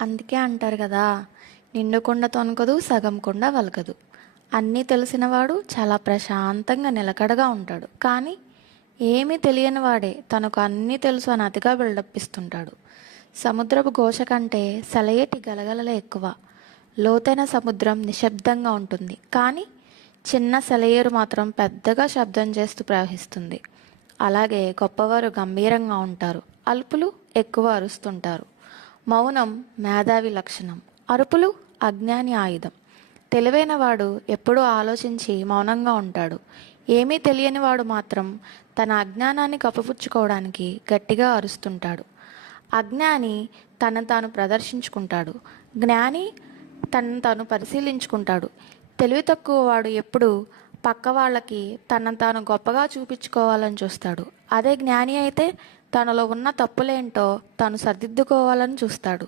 అందుకే అంటారు కదా, నిండు కుండ తొనకదు, సగం కుండ వలకదు. అన్నీ తెలిసినవాడు చాలా ప్రశాంతంగా నిలకడగా ఉంటాడు. కానీ ఏమీ తెలియని వాడే తనకు అన్నీ తెలుసు అని అతిగా బిల్డప్ ఇస్తుంటాడు. సముద్రపు ఘోష కంటే సెలయేటి గలగలలే ఎక్కువ. లోతైన సముద్రం నిశ్శబ్దంగా ఉంటుంది, కానీ చిన్న సెలయేరు మాత్రం పెద్దగా శబ్దం చేస్తూ ప్రవహిస్తుంది. అలాగే గొప్పవారు గంభీరంగా ఉంటారు, అల్పులు ఎక్కువ అరుస్తుంటారు. మౌనం మేధావి లక్షణం, అరుపులు అజ్ఞాని ఆయుధం. తెలివైనవాడు ఎప్పుడూ ఆలోచించి మౌనంగా ఉంటాడు. ఏమీ తెలియనివాడు మాత్రం తన అజ్ఞానాన్ని కప్పిపుచ్చుకోవడానికి గట్టిగా అరుస్తుంటాడు. అజ్ఞాని తనను తాను ప్రదర్శించుకుంటాడు, జ్ఞాని తనను తాను పరిశీలించుకుంటాడు. తెలివి తక్కువ వాడు ఎప్పుడు పక్క వాళ్ళకి తనను తాను గొప్పగా చూపించుకోవాలని చూస్తాడు. అదే జ్ఞాని అయితే తనలో ఉన్న తప్పులేంటో తాను సరిదిద్దుకోవాలని చూస్తాడు.